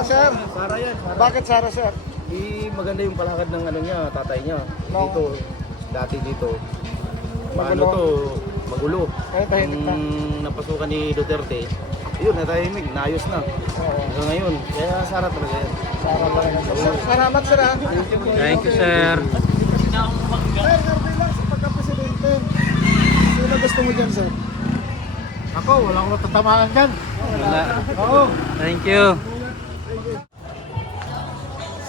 Sara, sir? Sara yan. Sara. Bakit Sara, sir? Maganda yung palakad ng ano niya, tatay niya. No. Dito, dati dito. Paano Magulo. to? Magulo. Kaya tahimik na. Napasukan ni Duterte, yun, natahimik, naayos na. Oo. So ngayon, kaya Sara talaga yan. Sara talaga. Sir, salamat, sir, ha? Thank you, sir. Sir, survey lang sa pagka-presidente. Sino gusto mo dyan, sir? Ako, wala akong natatamaan dyan. Wala. Oo. Thank you.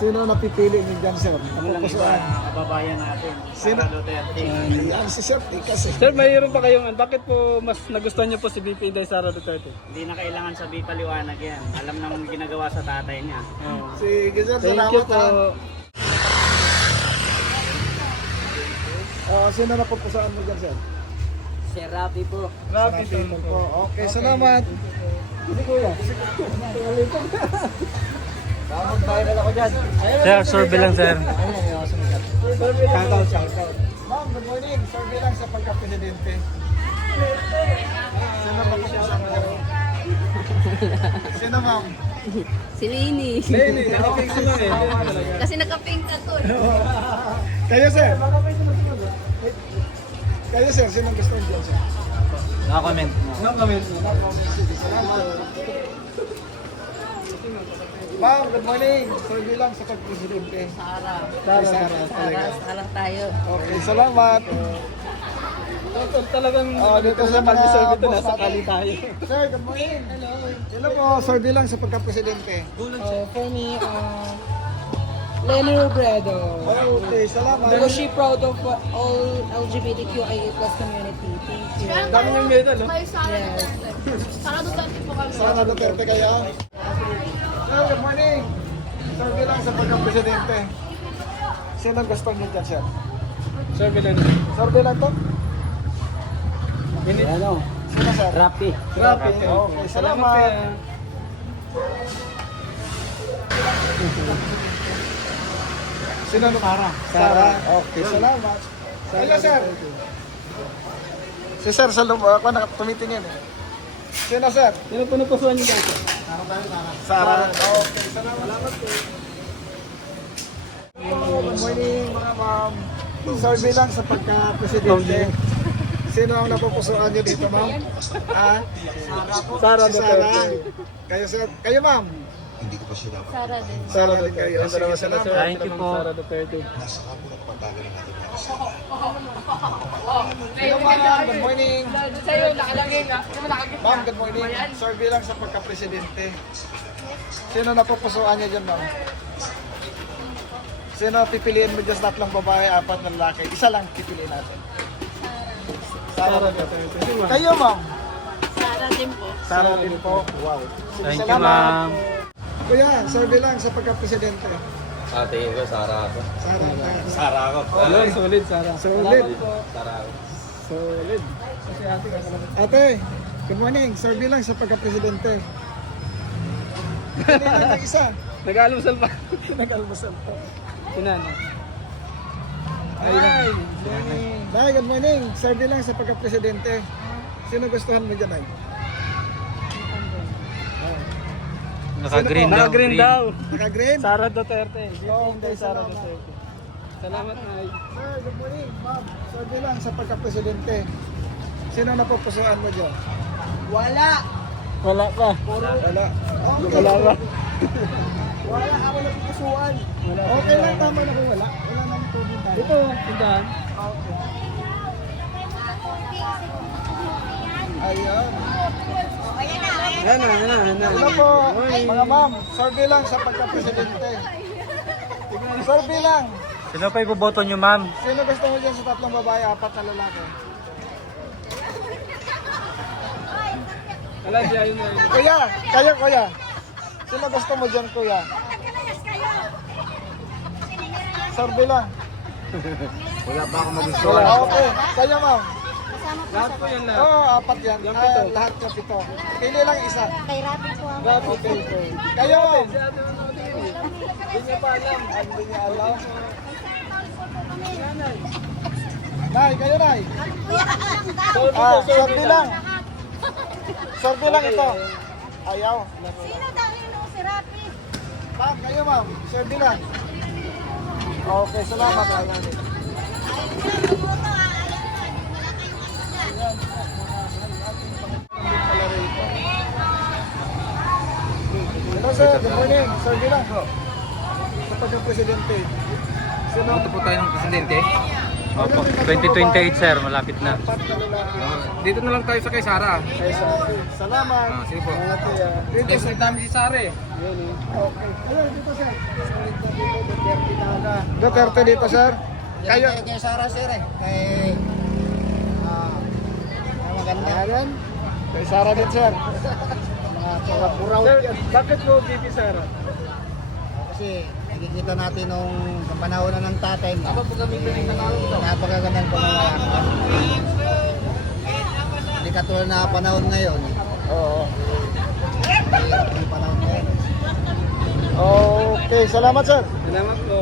Sino napipili niyo dyan, sir? Napupusuan. Kababayan natin. Sino? Duterte. Yan si Sir Tikas, eh. Sir, mayroon pa kayong, bakit po mas nagustuhan niyo po si VP Inday Sara Duterte? Hindi na kailangan sabi paliwanag yan. Alam naman ginagawa sa tatay niya. Sige, sir. Thank Salamat, you po. ha? Sino napupusuan mo dyan, sir? Si Rafi po. Rapi People po. Okay, salamat. Hindi ko yan. Tamang viral ako dyan. Sir, survey lang, sir. Shoutout, shoutout. Ma'am, good morning. Survey lang sa pagka-presidente. Sino napupusuan mo dyan? Sino, ma'am? Si Lainey. Lenny. Okay, sino eh? Kasi naka-pink ka to. Kayo, sir. Kayo, sir. Sino gusto niyo dyan, sir? Naka-comment. No comment. Ma'am, good morning. Survey lang sa pag-presidente. Sara. Sara, talaga. Sara tayo. Okay, salamat. Talagang Dito sa mga pag-survey ito, boss nasa natin. kali tayo. Sir, good morning. Hello. Hello po, survey lang sa pagka-presidente. For me, Lenny Robredo. Okay, salamat. Because she proud of all LGBTQIA plus community. Thank you. Dami yung medal, no? May Sara Duterte. Sara Duterte po kami. Sara Duterte kayo. Sir, good morning. Survey lang sa pagka-presidente. Sino gusto niyo dyan, sir? Survey lang. Survey lang to? Ano? Sino, sir? Rafi. Rapi. Okay, salamat. Sino na? Sara. Okay, salamat. Hello, sir. Si sir sa ako tumitingin eh. Sino, sir? Sino po napusuan niyo dito? Sara. Okay, salamat po. Good morning, mga ma'am. Survey lang sa pagka-presidente. Sino ang napupusuan niyo dito, ma'am? Sara Sara Si Sara. Duterte. Kayo, sir. Kayo, ma'am. Sara din. Sara din kayo. Ang dalawa sila, sir. Salamat. Thank you po. Sara Duterte. Hello, ma'am. Good morning. Ma'am, good morning. Survey lang sa pagka-presidente. Sino napupusuan niyo dyan, ma'am? Sino pipiliin mo dyan sa tatlong babae, apat na lalaki? Isa lang pipiliin natin. Sara Duterte. Kayo, ma'am? Sara din po. Sara din po. Wow. Thank you, Salamat. ma'am. Kuya, survey lang sa pagka-presidente. Tingin ko, Sara ako. Sara. Sara ako. Ayun, solid, Sara. Solid. Sara ako. Solid. Ate, good morning. Survey lang sa pagka-presidente. Pili lang ng isa. Nag-almusal pa. Nag-almusal po. Kinano. Ay, Nay, good morning. Survey lang sa pagka-presidente. Sino gustuhan mo dyan, Nay? Naka-green daw. Naka-green daw. Naka-green? Sara Duterte. Oh, Inday Sara salamat. Duterte. Salamat, Nay. Sir, good morning. Ma'am, survey lang sa pagka-presidente. Sino napupusuan mo dyan? Wala! Wala pa. Wala. Okay. Wala pa. Wala, ako napupusuan. Okay lang, tama na kung wala. Wala nang tubig tayo. Ito, tindahan. Okay. Ayan. Yan na. Hello po, mga ma'am. Survey lang sa pagka-presidente. Survey lang. Sino pa iboboto nyo, ma'am? Sino gusto mo dyan sa tatlong babae, apat na lalaki? Wala siya yun. Kuya, kayo kuya. Sino gusto mo dyan, kuya? Survey lang. Wala pa ako Wala, magustuhan. okay. Kayo, ma'am. Lahat po yan lahat. Oo, apat yan. Yung pito. Lahat yung pito. Pili lang isa. Kay Rapi po ako. Okay. Kayo, ma'am. Hindi niya pa alam. Hindi niya alam. Nay, kayo, Nay. Survey lang. Survey lang ito. Ayaw. Sino daw yun si Rapi? Ma'am, kayo ma'am. Sir Dylan. Okay, salamat. Hello sir, good morning. Sir Dylan. Sa pagka-presidente. Sino? Ito po tayo ng presidente. Opo, 2028 sir, malapit na. Apat na lalaki. Dito na lang tayo sa kay Sara. Kaya sa salamat. Sige po. Salamat, dito Guys, sa namin si Sara eh. okay. Hello, dito sir. Salit na dito, Duterte talaga. Duterte dito sir. Kayo. Kaya Sara sir eh. Maganda. Ayan. Kay Sara din sir. Mga puraw. Sir, bakit po VP Sara? Kasi nakikita natin nung panahon na ng tatay niya. Napakagandang pamamalakad. Hindi katulad na panahon ngayon. Oo. Mahirap yung panahon ngayon. Okay, salamat sir. Salamat po.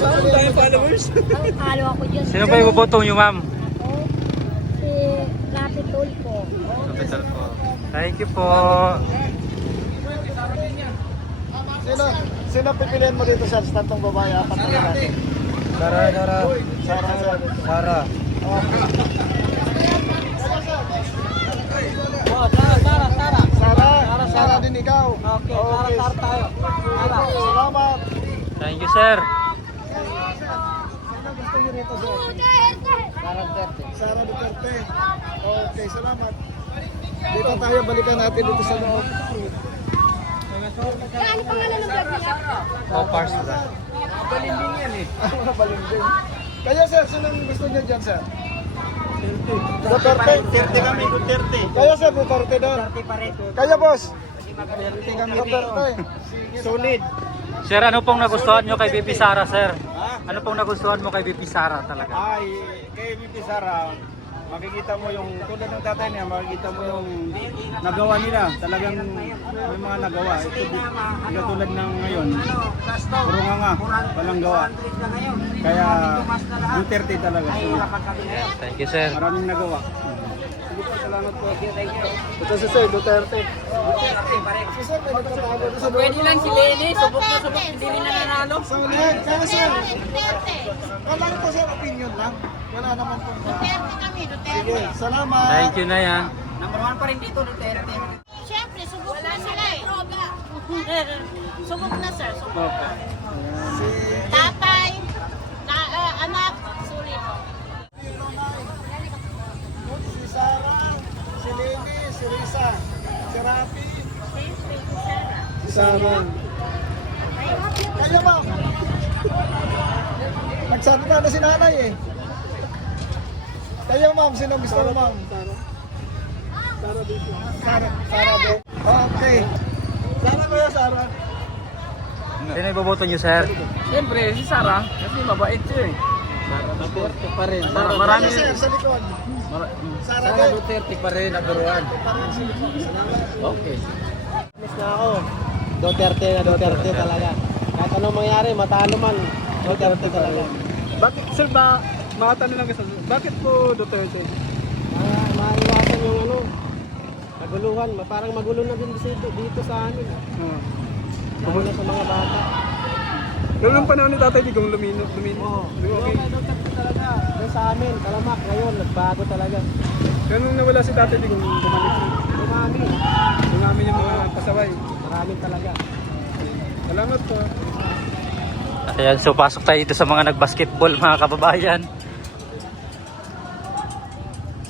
Saan Tayong followers. Halo ako dyan. Sino pa iboboto nyo ma'am? Si Rapi Tulfo. Thank you po. Sino pipiliin mo dito sir? Sa tatlong babae, apat na lalaki. Sara. Sara sir. Sara. Sara din ikaw. Okay, Sara tayo. Salamat. Thank you sir. Sino gusto niyo rito sir? Sara Duterte. Sara Duterte. Okay, salamat. Dito tayo, balikan natin dito sa loob. Ano pangalan ng vlog nila? Oh, parcel. Balimbing yan eh. Balimbing. Kaya sir, sino ang gusto niyo dyan sir? Duterte. Duterte kami, Duterte. Kaya sir, Duterte doon. Kaya boss. Duterte kami Duterte. Solid. Sir, ano pong nagustuhan nyo kay VP Sara sir? Ano pong nagustuhan mo kay VP Sara talaga? Ay, kay VP Sara, makikita mo yung tulad ng tatay niya, makikita mo yung nagawa nila. Talagang may mga nagawa. Ito tulad ng ngayon, puro nga, walang gawa. Kaya Duterte talaga. Thank you sir. Maraming nagawa. Salamat po. Thank you. Ito si sir, Duterte. Si sir, may nagtatago doon sa loob. Pwede lang si Lene. Subok na subok. Hindi rin na nanalo. Solid. Kaya sir, wala ito sir, opinion lang. Wala naman po. Sige, salamat. Thank you na yan. Number 1 pa rin dito, Duterte. Siyempre, subok na sila eh. Subok na sir, subok. Tatay, anak, sulit. Si Sara, si Lene, si Risa, si Rafi, si Sara. Kaya ma'am. Nagsalita na si nanay eh. Kaya ma'am, sino gusto mo ma'am? Sara dito. Sara dito. Okay. Sara ko ya Sara. Sino iboboto nyo sir? Siyempre, si Sara. Kasi mabait siya eh. Duterte pa rin. Marami. Kaya sir, sa likod. Sara Duterte pa rin, naguruan. Okay. Miss na ako. Duterte talaga. Kahit anong mangyari, matalo man. Duterte talaga. Bakit, sir, makatanong lang kasi, bakit po Duterte? Maiwasan yung naguluhan. Parang magulo na din dito sa amin. Lalo na sa mga bata. Noong nung panahon ni Tatay Digong lumino. Okay. Duterte talaga. Doon sa amin, Talamak, ngayon, nagbago talaga. Pero nung nawala si Tatay Digong, bumalik. Dumami. Dumami yung mga pasaway. Marami talaga. Salamat po. Ayan, so pasok tayo dito sa mga nagbasketball mga kababayan.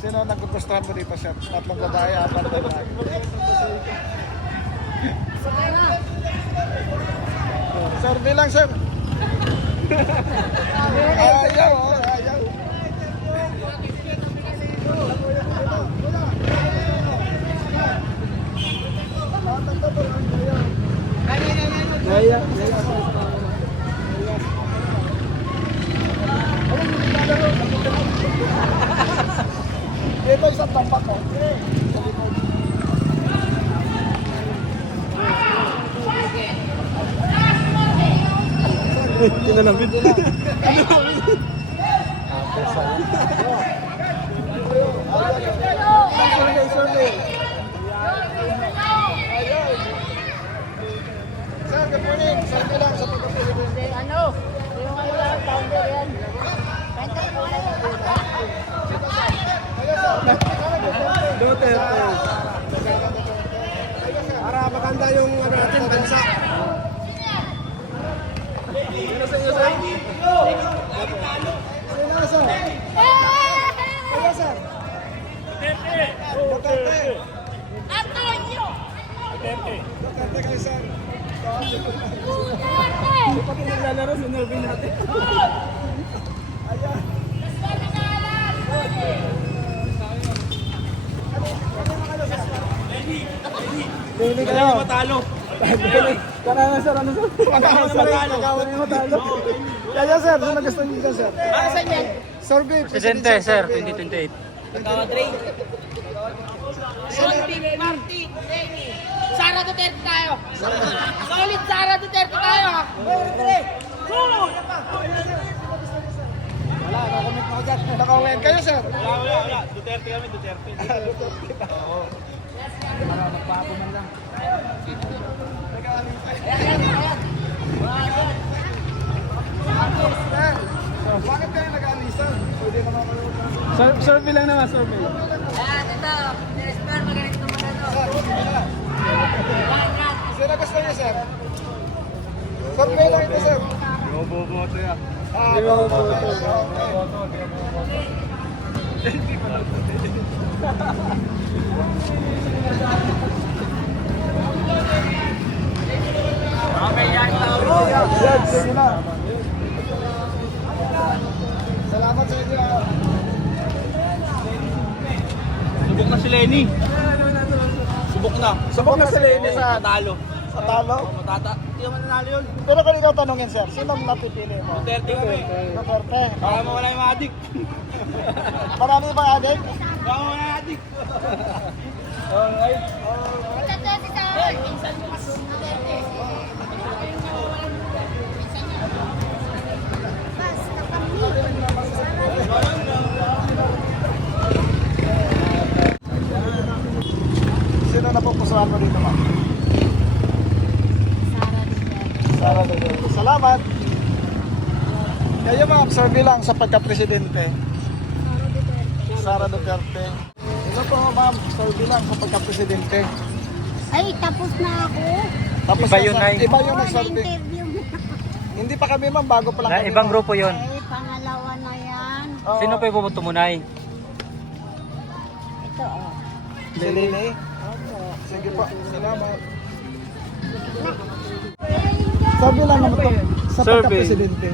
Sino ang nagugustuhan mo dito sir? Tatlong babae, apat na lalaki. Sir, bilang sir. Ayaw, ayaw. Ito isang tampak ko. Kinalambit. Duterte. Para maganda yung ano natin, bansa. Sino sa inyo, sir? Sino, sir? Kaya, sir? Duterte. Antonio! Duterte kayo, sir. Pati naglalaro, sunugin natin. Dili kayo. Matalo. Kanana sir, ano sir? Kaya, sir, sino gusto niyo dyan, sir? Survey, Presidente, sir, survey. 2028. Party! Sara Duterte tayo! Solid Sara Duterte tayo! Wala, no-comment na ako dyan. Naka-comment kayo, sir. Wala. Duterte kami, Duterte. Sir, bakit kayo nag-alisan? Pwede naman kayo. Survey lang naman, survey. Sino gusto niyo, sir? Survey lang ito, sir. Boboto yan. Ah, Yan, sige na. Salamat sa inyo. Subok na si Lenny. Subok na. Subok na si Lenny sa Talo. Sa talo. Hindi naman nanalo yun. Pero kung ikaw tanongin, sir, sino ang napipili mo? Duterte kami. Duterte. Baka mawala yung mga adik. Marami bang adik? Baka mawala yung adik. Duterte sa akin! Minsan mo mas Duterte. Sino napupusuan mo dito, ma'am? Sara Duterte. Salamat. Kayo, ma'am, survey lang sa pagka-presidente. Sara Duterte. Ito po, ma'am, survey lang sa pagka-presidente. Ay, tapos na ako. Tapos Iba yun, Nay. Iba yung nag-survey. Interview mo. Hindi pa kami, ma'am, bago pa lang Na, kami. ibang ma'am. grupo yon. Ay, pangalawa na yan. Oo. Sino pa ibubuto mo, Nay? Ito, oh. Si Lini? Sige po, salamat. Survey lang naman to sa pagka-presidente.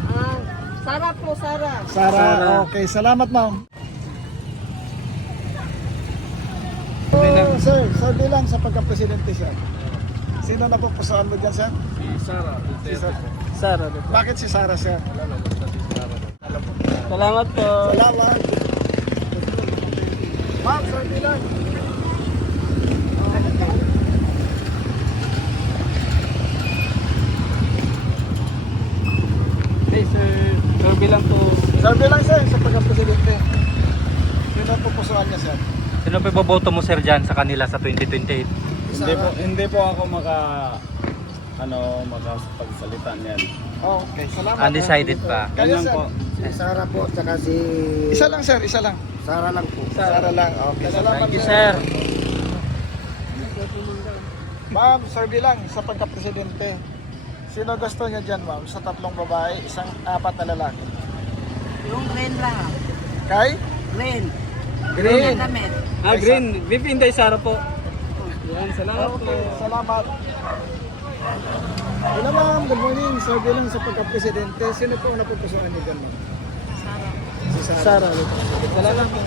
Sara po, Sara. Sara, okay. Salamat, ma'am. Oh, sir, survey lang sa pagka-presidente, sir. Sino na po pusuan mo dyan, sir? Si Sara. Sara. Bakit si Sara, sir? Salamat po. Salamat. Ma'am, survey lang. Hey sir, survey lang po. Survey lang, sir, sa pagka-presidente. Sino po pusuan niya, sir? Sino pa iboboto mo, sir, dyan sa kanila sa 2028? Hindi po ako makapagsalita niyan. Oh, okay, salamat. Undecided pa. Kayo, sir? Sara po, tsaka si... Isa lang, sir, isa lang. Sara lang po. Sara lang. Okay, salamat, Thank you, sir. Ma'am, survey lang sa pagka-presidente. Sino gusto niya dyan, ma'am? Sa tatlong babae, apat na lalaki. Yung green lang. Kay? Green. Green. Damit. Green. VP Inday Sara po. Yan, salamat po. Okay, salamat. Hello, ma'am. Good morning. Survey lang sa pagka-presidente. Sino po ang napupusuan niyo dyan, ma'am? Sara. Si Sara. Sara. Salamat po.